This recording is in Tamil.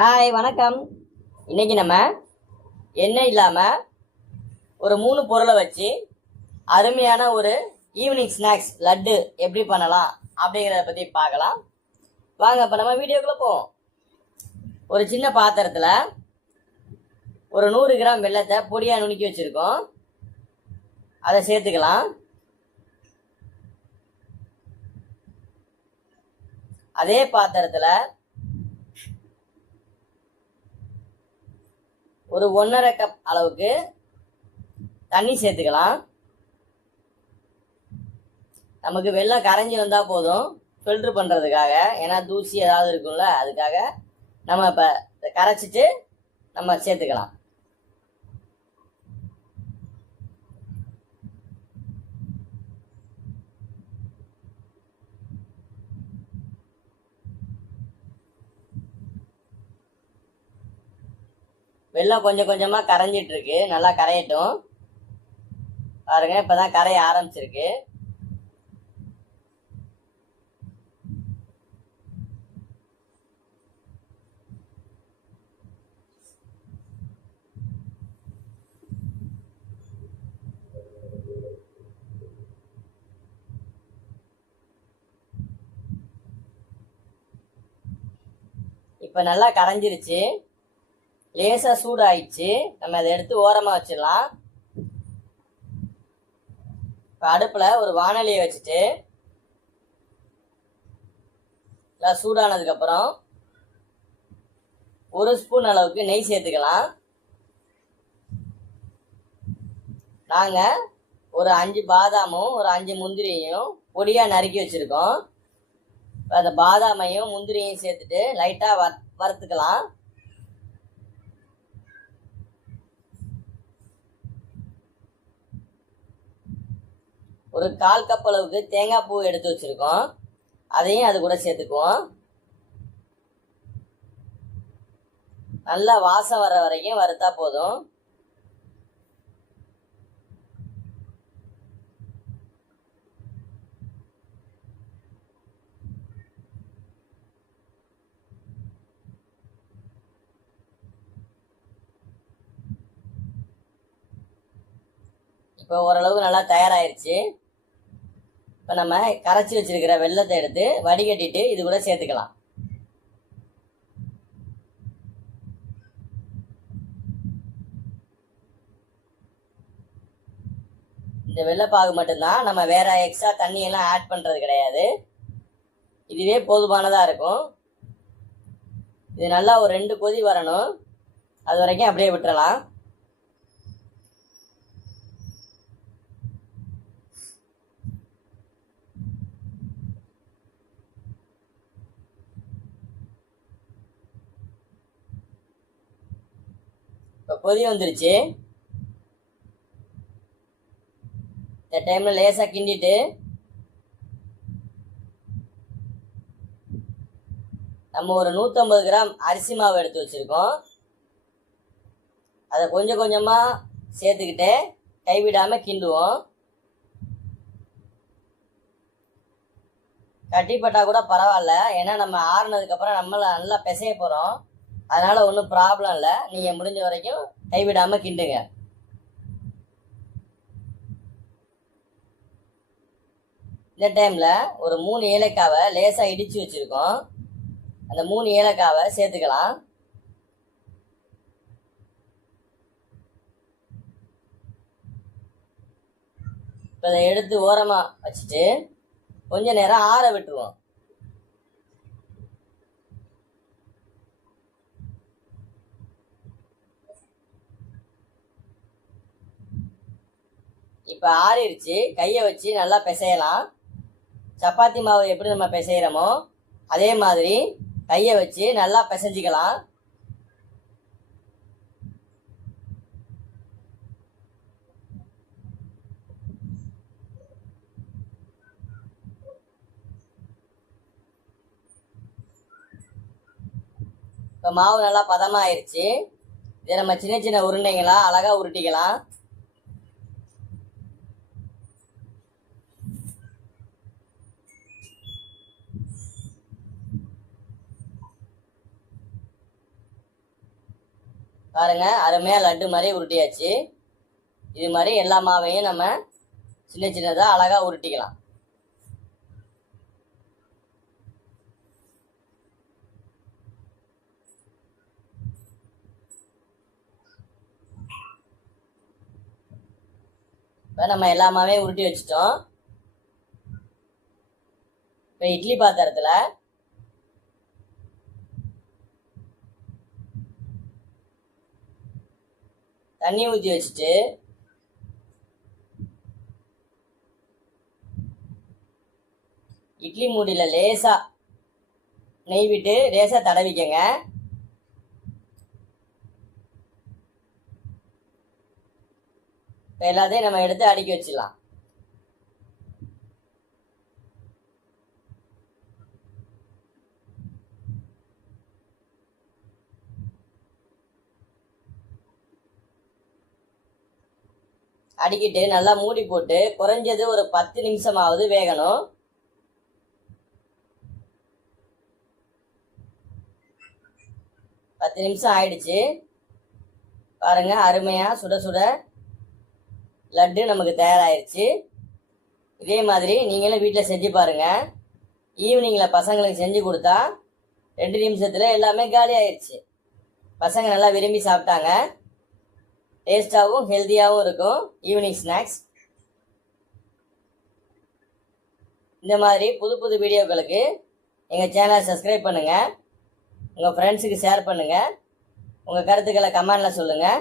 ஹாய் வணக்கம். இன்னைக்கு நம்ம எண்ணெய் இல்லாமல் ஒரு 3 பொருளை வச்சு அருமையான ஒரு ஈவினிங் ஸ்நாக்ஸ் லட்டு எப்படி பண்ணலாம் அப்படிங்கிறத பற்றி பார்க்கலாம். வாங்க இப்போ நம்ம வீடியோக்குள்ளே போவோம். ஒரு சின்ன பாத்திரத்தில் ஒரு 100 கிராம் வெல்லத்தை பொடியாக நுணுக்கி வச்சுருக்கோம். அதை சேர்த்துக்கலாம். அதே பாத்திரத்தில் ஒரு 1.5 கப் அளவுக்கு தண்ணி சேர்த்துக்கலாம். நமக்கு வெல்லம் கரைஞ்சி வந்தால் போதும் ஃபில்ட்ரு பண்ணுறதுக்காக, ஏன்னா தூசி ஏதாவது இருக்கும்ல, அதுக்காக நம்ம இப்போ கரைச்சிட்டு நம்ம சேர்த்துக்கலாம். வெல்லம் கொஞ்சம் கொஞ்சமாக கரைஞ்சிட்டு இருக்கு, நல்லா கரையட்டும். பாருங்க, இப்போதான் கரைய ஆரம்பிச்சிருக்கு. இப்போ நல்லா கரைஞ்சிருச்சு, லேசாக சூடாயிடுச்சு. நம்ம அதை எடுத்து ஓரமாக வச்சிடலாம். இப்போ அடுப்பில் ஒரு வாணலியை வச்சுட்டு நல்லா சூடானதுக்கப்புறம் 1 ஸ்பூன் அளவுக்கு நெய் சேர்த்துக்கலாம். நாங்கள் ஒரு 5 பாதாமும் ஒரு 5 முந்திரியையும் பொடியாக நறுக்கி வச்சுருக்கோம். அந்த பாதாமையும் முந்திரியையும் சேர்த்துட்டு லைட்டாக வறுத்துக்கலாம். ஒரு 1/4 கப் அளவுக்கு தேங்காய் பூ எடுத்து வச்சுருக்கோம், அதையும் அது கூட சேர்த்துக்குவோம். நல்லா வாசம் வர்ற வரைக்கும் வறுத்தா போதும். இப்போ ஓரளவுக்கு நல்லா தயாராகிருச்சு. இப்போ நம்ம கரைச்சி வச்சிருக்கிற வெல்லத்தை எடுத்து வடிகட்டிட்டு இது கூட சேர்த்துக்கலாம். இந்த வெள்ளைப்பாகு மட்டும்தான், நம்ம வேற எக்ஸ்ட்ரா தண்ணியெல்லாம் ஆட் பண்ணுறது கிடையாது. இதுவே போதுமானதாக இருக்கும். இது நல்லா ஒரு 2 கொதி வரணும், அது வரைக்கும் அப்படியே விட்டுறலாம். இப்போ கொதி வந்துருச்சு. இந்த டைமில் லேசாக கிண்டிட்டு நம்ம ஒரு 150 கிராம் அரிசி மாவு எடுத்து வச்சுருக்கோம். அதை கொஞ்சம் கொஞ்சமாக சேர்த்துக்கிட்டு கைவிடாமல் கிண்டுவோம். கட்டிப்பட்டா கூட பரவாயில்ல, ஏன்னா நம்ம ஆறுனதுக்கப்புறம் நம்மளை நல்லா பிசைய போகிறோம். அதனால் ஒன்றும் ப்ராப்ளம் இல்லை. நீங்கள் முடிஞ்ச வரைக்கும் கைவிடாமல் கிண்டுங்க. இந்த டைமில் ஒரு 3 ஏலக்காவை லேசாக இடித்து வச்சுருக்கோம், அந்த 3 ஏலக்காவை சேர்த்துக்கலாம். இப்போ அதை எடுத்து ஓரமாக வச்சுட்டு கொஞ்ச நேரம் ஆற விட்டுருவோம். இப்போ ஆறிடுச்சு, கையை வச்சு நல்லா பிசையலாம். சப்பாத்தி மாவு எப்படி நம்ம பிசைகிறோமோ அதே மாதிரி கையை வச்சு நல்லா பிசைஞ்சிக்கலாம். இப்போ மாவு நல்லா பதமாயிருச்சு. இதை நம்ம சின்ன சின்ன உருண்டைங்களா அழகாக உருட்டிக்கலாம். பாருங்க, அருமையாக லட்டு மாதிரி உருட்டியாச்சு. இது மாதிரி எல்லா மாவையும் நம்ம சின்ன சின்னதாக அழகாக உருட்டிக்கலாம். இப்போ நம்ம எல்லா மாவையும் உருட்டி வச்சுட்டோம். இப்போ இட்லி பாத்திரத்தில் தண்ணி ஊற்றி வச்சுட்டு இட்லி மூடியில் லேசாக நெய் விட்டு லேசாக தடவிக்கங்க. இப்போ எல்லாத்தையும் நம்ம எடுத்து அடுக்கி வச்சிடலாம். அடிக்கிட்டு நல்லா மூடி போட்டு குறைஞ்சது ஒரு 10 நிமிஷமாவது வேகணும். பத்து நிமிஷம் ஆயிடுச்சு. பாருங்க, அருமையாக சுட சுட லட்டு நமக்கு தயாராகிடுச்சு. இதே மாதிரி நீங்களும் வீட்டில் செஞ்சு பாருங்கள். ஈவினிங்கில் பசங்களுக்கு செஞ்சு கொடுத்தா 2 நிமிஷத்தில் எல்லாமே காலி ஆயிடுச்சு. பசங்க நல்லா விரும்பி சாப்பிட்டாங்க. டேஸ்டாகவும் ஹெல்த்தியாகவும் இருக்கும் ஈவினிங் ஸ்நாக்ஸ். இந்த மாதிரி புது புது வீடியோக்களுக்கு எங்கள் சேனலை சப்ஸ்கிரைப் பண்ணுங்கள். உங்கள் ஃப்ரெண்ட்ஸுக்கு ஷேர் பண்ணுங்கள். உங்கள் கருத்துக்களை கமெண்டில் சொல்லுங்கள்.